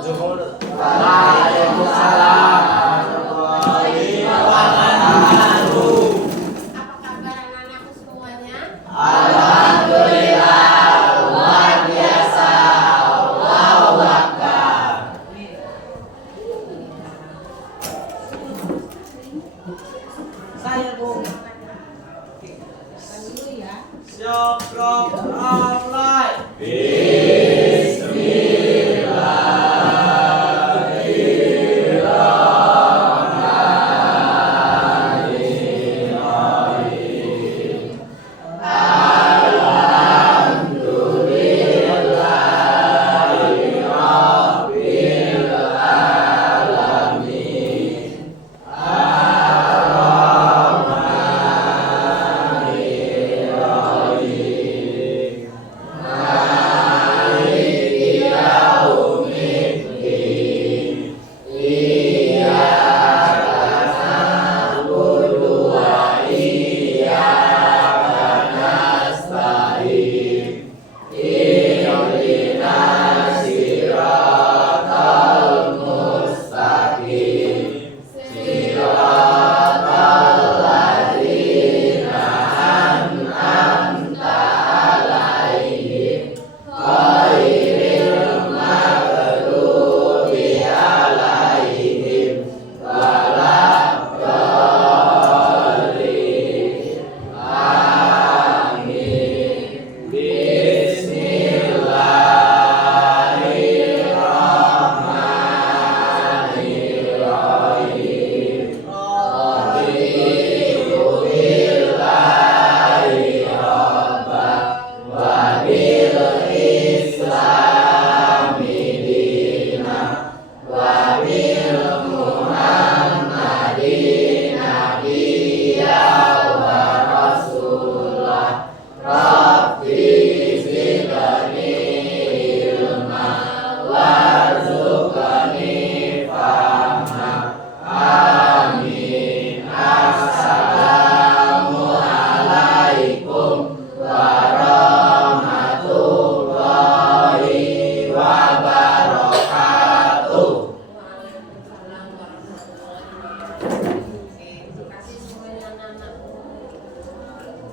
Waalaikumsalam warahmatullahi wabarakatuh. Apa kabar anak-anakku semuanya? Alhamdulillah, luar biasa. Allahu Akbar. Saya Bu. Dulu ya. Siap, Rob, online.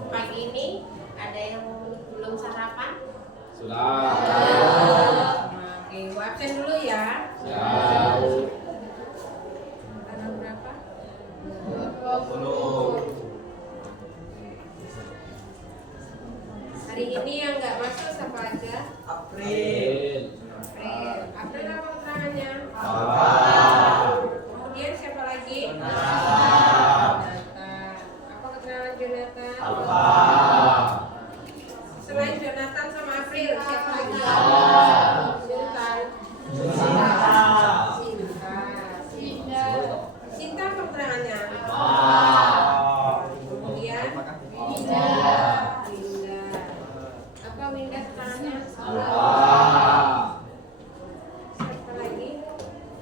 Pagi ini ada yang belum sarapan? Sudah. Oke, gua absen dulu ya. Siap. Tanggal berapa? 20. Hari ini yang nggak masuk siapa aja? April. April. April apa keterangannya? Bapak. Kemudian siapa lagi? Jonathan. Jonathan. Apa keterangan Jonathan? Alfa. Selain Jonathan sama April, siapa lagi? Sultan. Sinta. Sinta. Sinta apa keterangannya? Kemudian Winda. Winda. Apa Winda keterangannya? Alfa. Siapa lagi?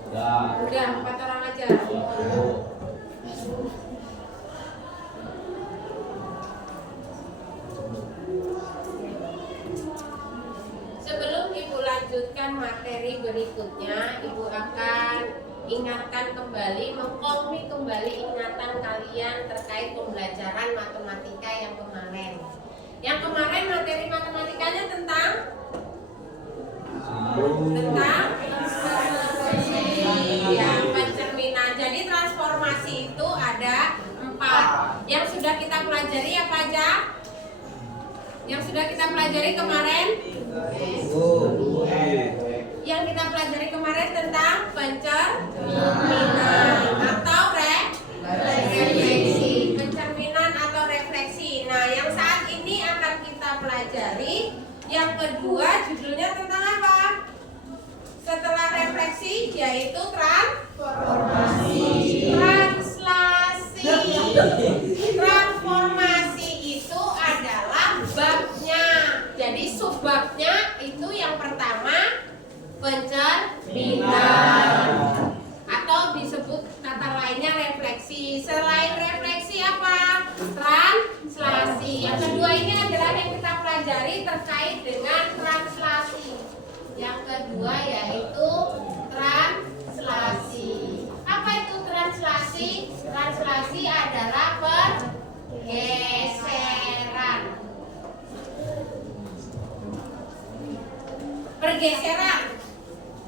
Sudah. Udah 4 orang aja. Sebelum Ibu lanjutkan materi berikutnya, Ibu akan ingatkan kembali, mengkomi kembali ingatan kalian terkait pembelajaran matematika yang kemarin. Yang kemarin materi matematikanya tentang ya, pencerminan. Jadi transformasi itu ada 4. Yang sudah kita pelajari apa aja? Yang sudah kita pelajari kemarin? Yang kita pelajari kemarin tentang pencerminan atau refleksi. Pencerminan atau refleksi. Nah, yang saat ini akan kita pelajari yang kedua, judulnya tentang apa? Setelah refleksi, yaitu transformasi. Transformasi itu adalah babnya. Jadi subbabnya itu yang pertama pencerminan atau disebut kata lainnya refleksi. Selain refleksi apa? Translasi. Yang kedua ini adalah yang kita pelajari terkait dengan translasi. Yang kedua yaitu pergeseran.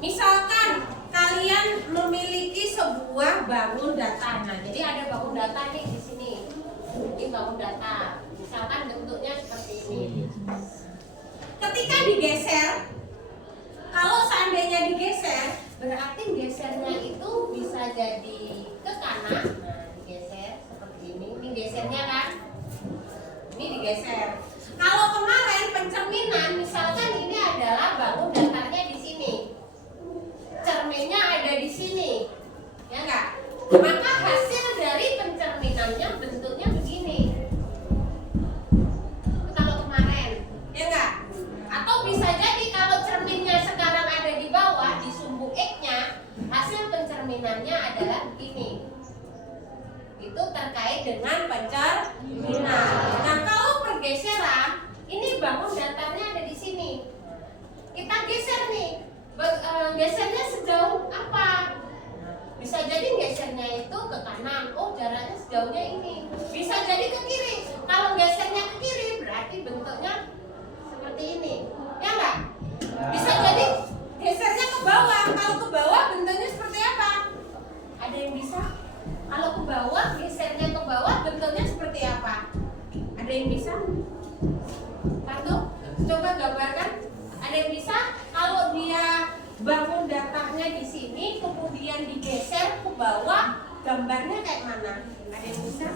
Misalkan kalian memiliki sebuah bangun data. Nah, jadi ada bangun data nih di sini. Ini bangun data. Misalkan bentuknya seperti ini. Ketika digeser, kalau seandainya digeser, berarti gesernya itu bisa jadi ke kanan. Nah, digeser seperti ini. Ini gesernya kan? Ini digeser. Kalau kemarin pencerminan, misalkan ini adalah bangun datarnya di sini, cerminnya ada di sini, ya enggak? Maka hasil dari pencerminannya bentuknya begini. Itu kalau kemarin, ya enggak? Atau bisa jadi kalau cerminnya sekarang ada di bawah di sumbu X-nya, hasil pencerminannya adalah begini. Itu terkait dengan pencerminan. Nah, kalau pergeseran, ini bangun datarnya ada di sini. Kita geser nih. Gesernya sejauh apa? Bisa jadi gesernya itu ke kanan. Oh, jaraknya sejauhnya ini. Bisa jadi ke kiri. Kalau gesernya ke kiri, berarti bentuknya seperti ini. Ya enggak? Bisa jadi gesernya ke bawah. Kalau ke bawah bentuknya seperti apa? Ada yang bisa? Kalau ke bawah, gesernya ke bawah bentuknya seperti apa? Ada yang bisa? Pantu, coba gambarkan. Ada yang bisa? Kalau dia bangun datarnya di sini, kemudian digeser ke bawah, gambarnya kayak mana? Ada yang bisa?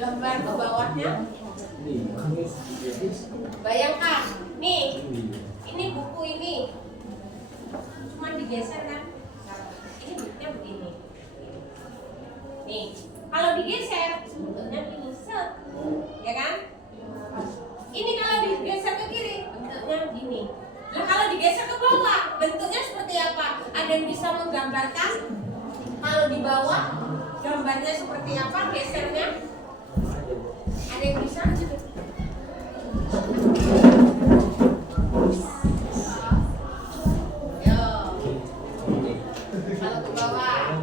Gambar ke bawahnya? Bayangkan, nih, ini buku ini, cuma digeser kan? Ini bukunya begini. Nih, kalau digeser, bentuknya gini, set, ya kan? Ini kalau digeser ke kiri, bentuknya gini. Nah, kalau digeser ke bawah, bentuknya seperti apa? Ada yang bisa menggambarkan? Kalau di bawah, gambarnya seperti apa gesernya? Ada yang bisa? Yo. Kalau ke bawah.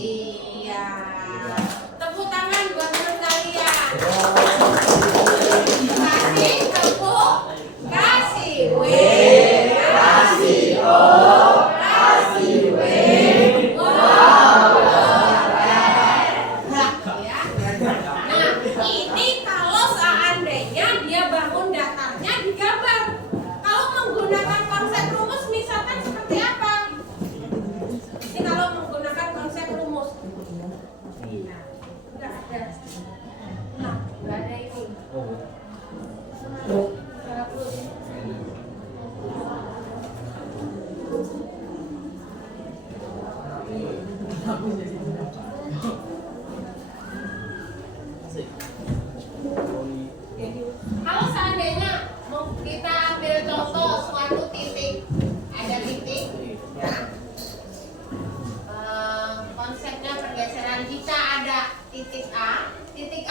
Iya. Tepuk tangan buat teman kalian. Kasih tepuk, kasih W, kasih O, kasih W, ya. Nah, ini kalau seandainya dia bangun datarnya digambar. Kalau menggunakan konsep rumus misalkan seperti apa? Ini kalau menggunakan konsep rumus. Nah, enggak ada. Nah, enggak ada ini. Kalau seandainya kita ambil contoh suatu titik, ada titik, ya. Konsepnya pergeseran, jika ada titik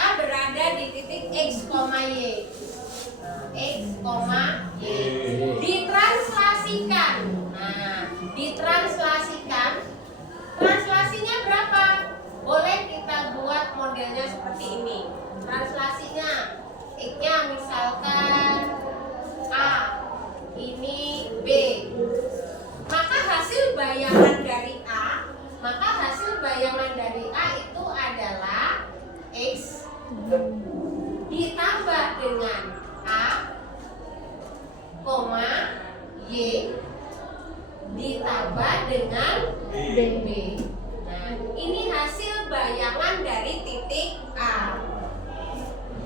A berada di titik X, Y. X, Y. Ditranslasikan. Nah, ditranslasikan. Translasinya berapa? Boleh kita buat modelnya seperti ini. Translasinya, X-nya misalkan A, ini B. Maka hasil bayangan dari A itu adalah X ditambah dengan A, Y ditambah dengan B. Nah, ini hasil bayangan dari titik A.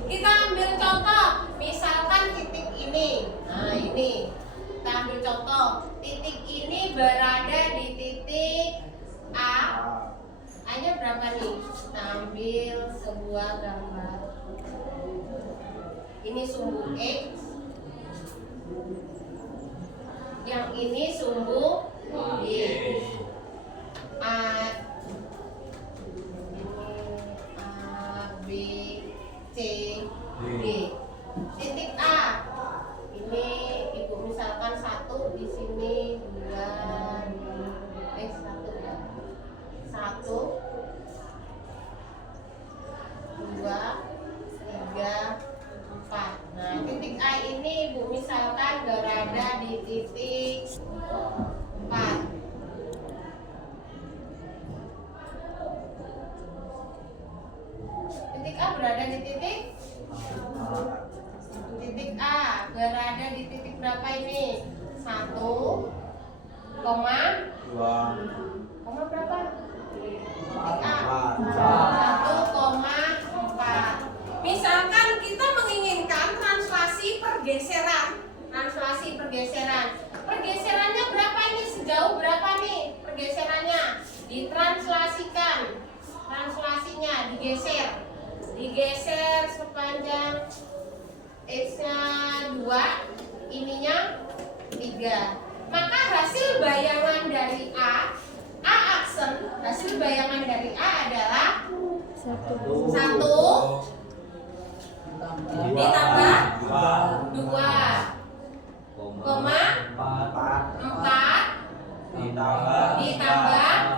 Kita ambil contoh, misalkan titik ini. Nah, ini kita ambil contoh, titik ini berada di titik A. A-nya berapa nih? Kita ambil sebuah gambar. Ini sumbu X. Yang ini sumbu Y. A, ini A, B, C, D. Titik A. Ini ibu misalkan 1 di sini, 1 ya. 1, 2, berapa ini? 1, koma berapa? Titik A. 1,4. Misalkan kita menginginkan translasi pergeseran. Pergeserannya berapa ini? Sejauh berapa nih pergeserannya? Ditranslasikan. Translasinya digeser sepanjang X-nya 2, ininya 3. Maka hasil bayangan dari A aksen, hasil bayangan dari A adalah 1 ditambah 2, koma 4 ditambah 3.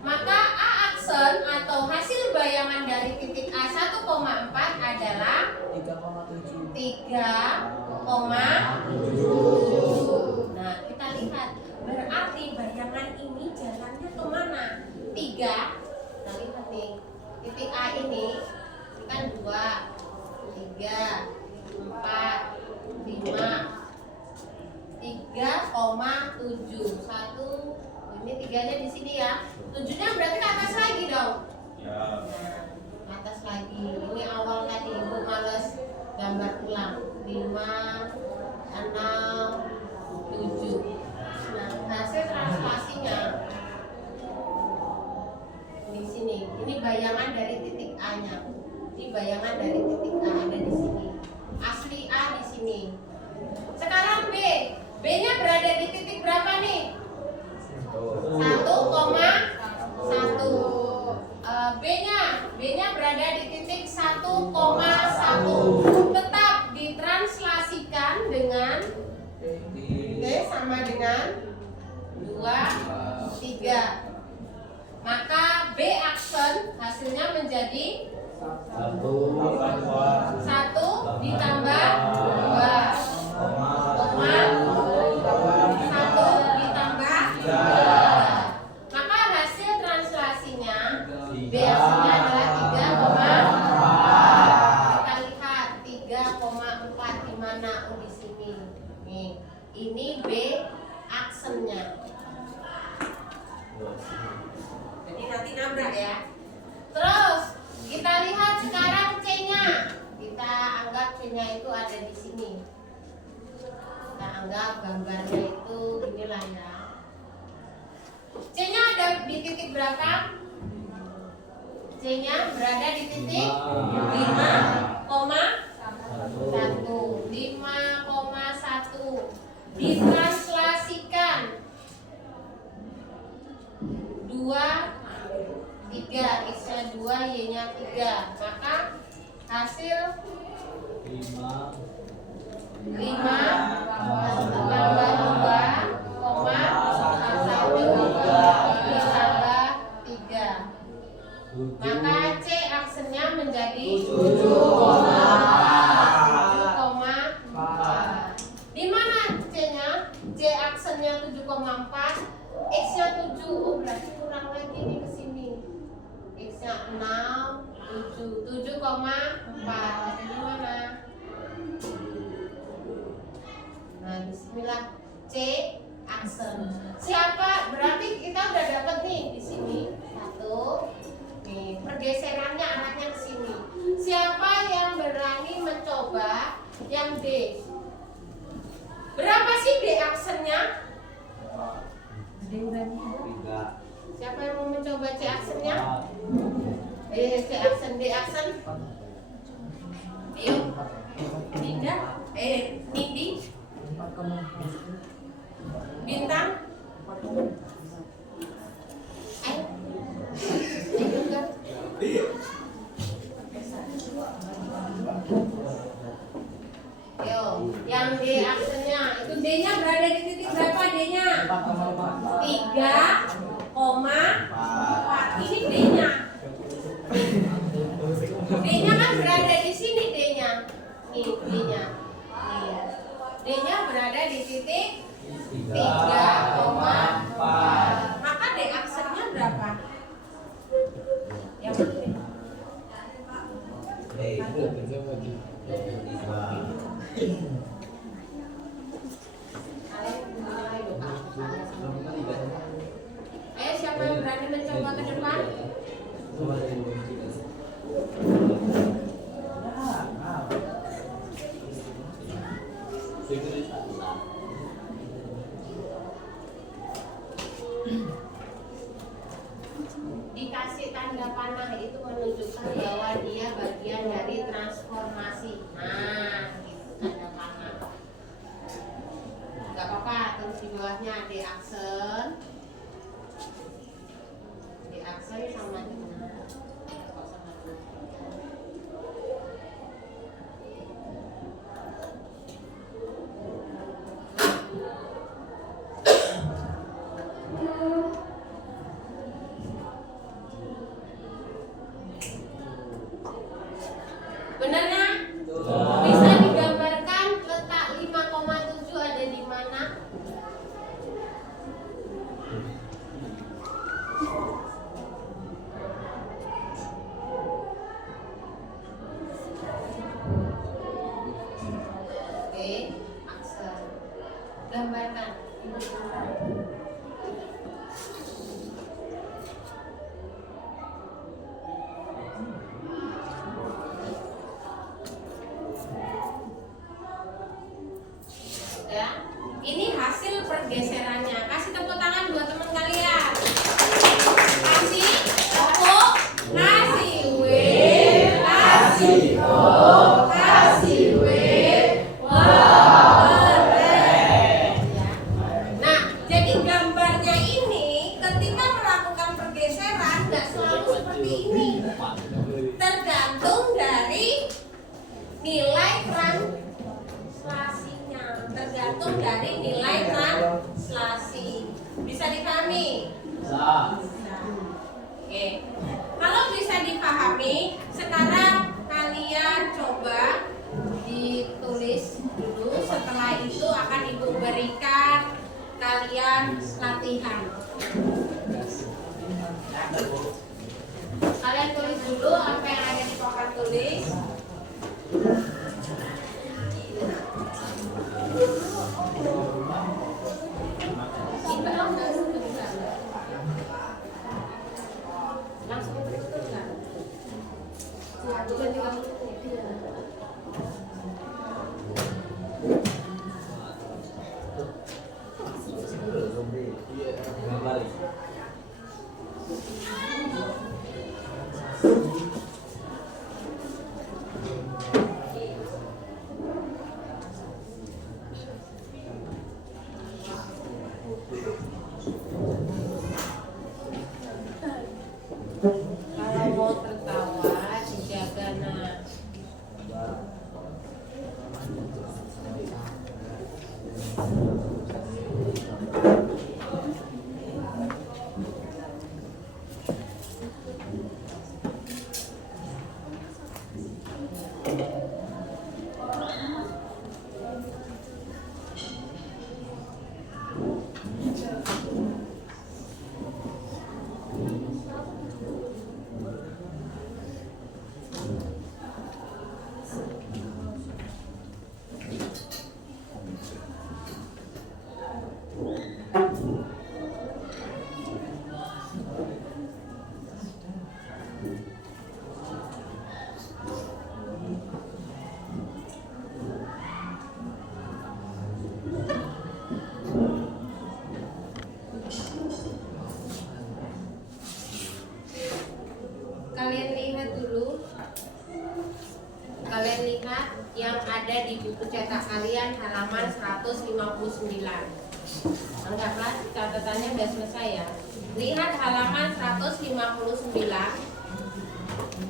Maka A aksen atau hasil bayangan dari titik A 1,4 adalah 3,7. Nah, kita lihat. Berarti bayangan ini jalannya kemana? 3. Kita lihat nih. Titik A ini kan 2, 3, 4, 5, 3,7. 1. Ini 3-nya di sini ya. 7-nya berarti ke atas lagi dong. Ya. Nah, ke atas lagi. Ini awal tadi Ibu males gambar ulang. 5, 6, 7. Nah, hasil translasinya di sini. Ini bayangan dari titik A-nya. Ini bayangan dari titik A ada di sini. Asli A di sini. Sekarang B. B-nya berada di titik berapa nih? 1,1. B-nya berada di titik 1,1. Tetap ditranslasikan dengan B sama dengan 2, 3. Maka B aksen hasilnya menjadi 1 ditambah 2, koma 1 ditambah 3. Maka hasil translasinya B aksennya adalah 3,4. Kita lihat 3,4 di mana? Di sini. Nih, ini B aksennya. Jadi nanti nabrak ya. Terus kita lihat sekarang C-nya. Kita anggap C-nya itu ada di sini. Kita anggap gambarnya itu inilah ya. C-nya ada di titik berapa? C-nya berada di titik 5,1. 5,1. Ditranslasikan 2, 3, X-nya 2, Y-nya 3. Maka hasil 5 tambah 2, koma 1 ditambah 3. Maka C aksennya menjadi 7,4. Di mana C-nya? C aksennya 7,4, X-nya 7. Oh, berarti kurang lagi nih ke sini. X-nya 6, 7,4. Di mana? Nah, bismillah. C aksen. Siapa? Berarti kita udah dapat nih di sini. 1. Nih, pergeserannya arahnya ke sini. Siapa yang berani mencoba yang D? Berapa sih D aksennya? Siapa yang mau mencoba C aksennya? C aksen, D aksen. Yuk, Dinda, Nindi, Bintang. Ayo, juga. Yo, yang D aksennya itu D-nya berada di titik berapa D-nya? 3,4. Ini D-nya. D-nya kan berada di sini D-nya. Nih D-nya. D-nya berada di titik 3,4. Maka D aksennya berapa? Yang penting. Ayo siapa yang berani mencoba ke depan? Dikasih tanda panah itu menunjukkan bahwa dia bagian dari transformasi. Nah, gitu tanda panah. Gak apa-apa, terus di bawahnya di aksen sama dengan kok sama benar nggak? Bisa digambarkan letak 5,7 ada di mana? Oke, aksen. Gambarkan. Ya, ini hasil pergeserannya. Kasih tepuk tangan buat teman kalian. Kasih tepuk, kasih W, kasih O, kasih W. Wah, keren. Ya. Nah, jadi gambarnya ini ketika melakukan pergeseran nggak selalu seperti ini. Tergantung dari nilai translasinya, tergantung dari nilai translasi. Bisa dipahami? Bisa. Oke. Kalau bisa dipahami, sekarang kalian coba ditulis dulu. Setelah itu akan Ibu berikan kalian latihan. Kalian tulis dulu apa yang ada di papan tulis. Langsung berikut kan? Bukan 30 menit. Gambar. Kalau mau tertawa dijaga nah. Kalian lihat dulu. Kalian lihat yang ada di buku cetak kalian halaman 159. Anggaplah catatannya sudah selesai ya. Lihat halaman 159.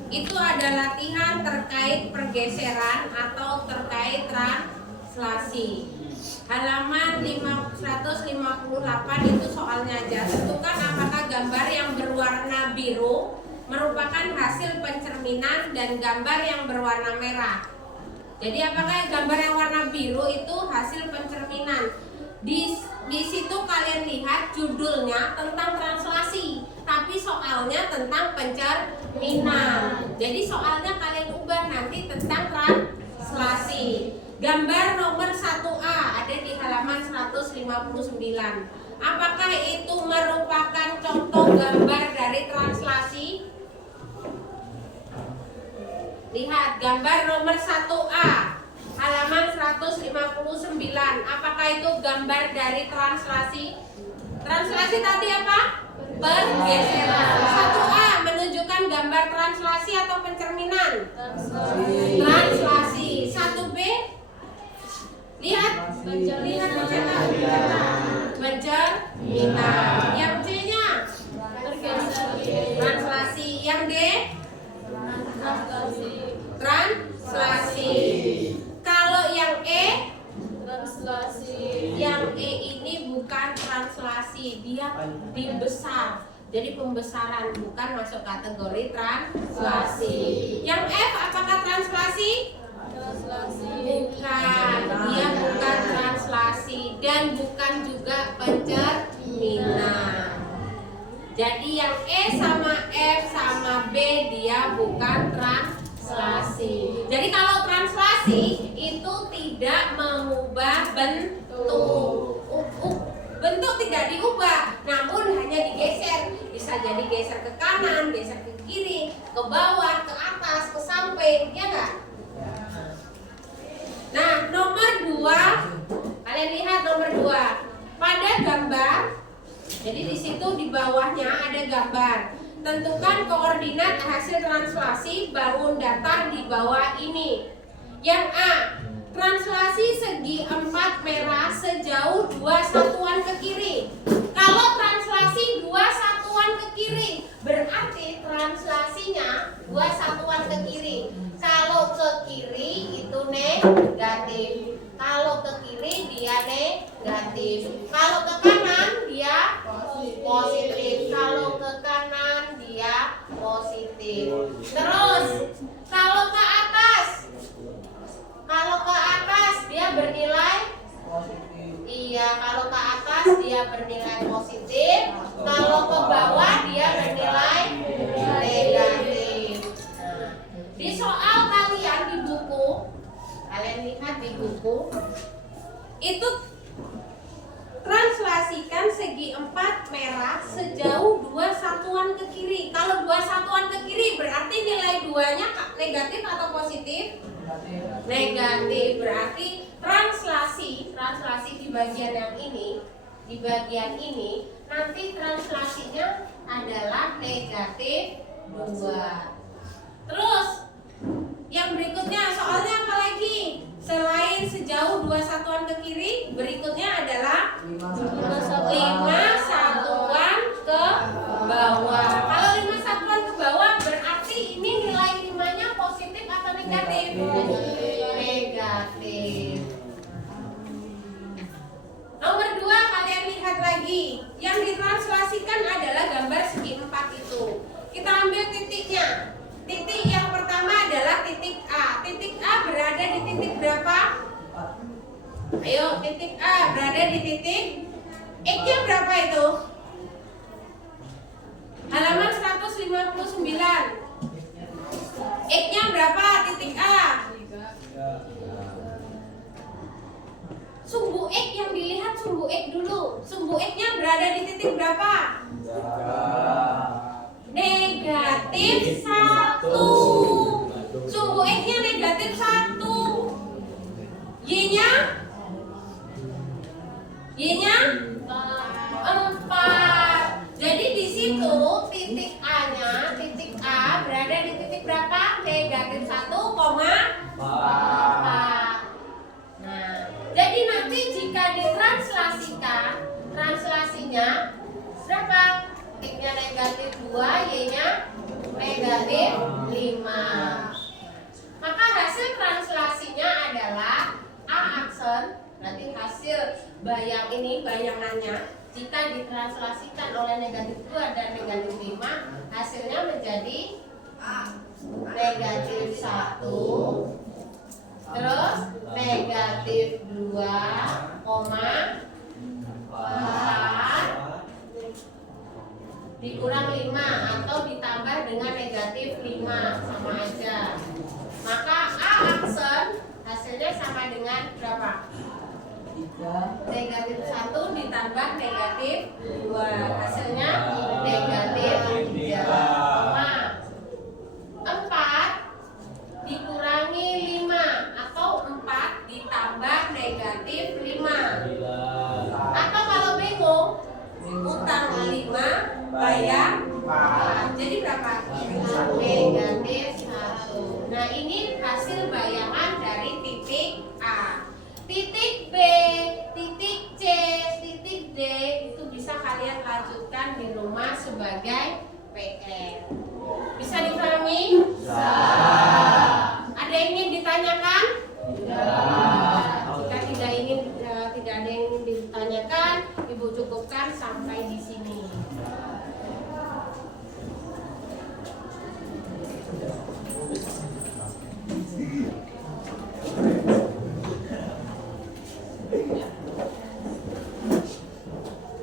Itu ada latihan terkait pergeseran atau terkait translasi. Halaman 158 itu soalnya aja. Tentukan apakah gambar yang berwarna biru merupakan hasil pencerminan dan gambar yang berwarna merah. Jadi apakah gambar yang warna biru itu hasil pencerminan? Di situ kalian lihat judulnya tentang translasi, tapi soalnya tentang pencerminan. Jadi soalnya kalian ubah nanti tentang translasi. Gambar nomor 1A ada di halaman 159. Apakah itu merupakan contoh gambar dari translasi? Lihat gambar nomor 1A halaman 159. Apakah itu gambar dari translasi? Translasi tadi apa? Pergeseran. 1A menunjukkan gambar translasi atau pencerminan? Translasi. 1B lihat mencetak. Pencerminan. Yang C-nya translasi. Yang D translasi. Kalau yang E yang E ini bukan translasi, dia dibesar. Jadi pembesaran, bukan masuk kategori translasi. Yang F apakah translasi? Bukan, dia bukan translasi dan bukan juga pencerminan. Jadi yang E sama F sama B dia bukan translasi. Jadi kalau translasi itu tidak mengubah bentuk. Bentuk tidak diubah, namun hanya digeser. Bisa jadi geser ke kanan, geser ke kiri, ke bawah, ke atas, ke samping, ya enggak? Nah, nomor 2, kalian lihat nomor 2. Pada gambar, jadi di situ di bawahnya ada gambar. Tentukan koordinat hasil translasi bangun datar di bawah ini. Yang A, translasi segi 4 merah sejauh 2 satuan ke kiri. Kalau translasi 2 satuan ke kiri, berarti translasinya 2 satuan ke kiri. Kalau ke kiri itu negatif. Kalau ke kiri dia negatif. Kalau ke kanan dia positif. Kalau ke kanan dia positif. Terus kalau ke atas dia bernilai Positif. iya, kalau ke atas dia bernilai positif. Kalau ke bawah dia bernilai negatif. Di soal kalian di buku, kalian lihat di buku, itu translasikan segi 4 merah sejauh 2 satuan ke kiri. Kalau 2 satuan ke kiri berarti nilai 2-nya negatif atau positif? Negatif. Berarti translasi di bagian yang ini, di bagian ini nanti translasinya adalah negatif 2. Terus yang berikutnya soalnya apa lagi? Selain sejauh 2 satuan ke kiri, berikutnya adalah 5 satuan ke bawah. Kalau 5 satuan ke bawah berarti ini nilai 5-nya positif atau negatif? Negatif. Nomor 2 kalian lihat lagi. Yang ditranslasikan adalah gambar segi 4 itu. Kita ambil titiknya. Titik yang pertama adalah titik A. Titik A berada di titik berapa? Ayo, titik A berada di titik X-nya berapa itu? Halaman 159. X-nya berapa titik A? Sumbu X yang dilihat sumbu X dulu. Sumbu X-nya berada di titik berapa? Negatif 1. Sumbu X-nya negatif 1. Y-nya 4. Jadi di situ titik A-nya, titik A berada di titik berapa? Negatif 1,4. Nah, jadi nanti jika ditranslasikan, translasinya berapa? X-nya negatif 2, Y-nya negatif 5. Maka hasil translasinya adalah A aksen, berarti hasil bayangannya jika ditranslasikan oleh negatif 2 dan negatif 5, hasilnya menjadi negatif 1, terus negatif 2,4 dikurang 5 atau ditambah dengan negatif 5 sama aja. Maka A aksen hasilnya hasilnya sama dengan berapa? Negatif 1 ditambah negatif 2. Hasilnya negatif 3,4 dikurangi 5 atau 4 ditambah negatif 5. Atau kalau bingung, utang 5 bayar 4. Jadi berapa? Negatif 1. Nah, ini hasil bayangan dari titik A. Titik B, titik C, titik D itu bisa kalian lanjutkan di rumah sebagai PR. Bisa dipahami? Bisa. Ada yang ingin ditanyakan? Tidak.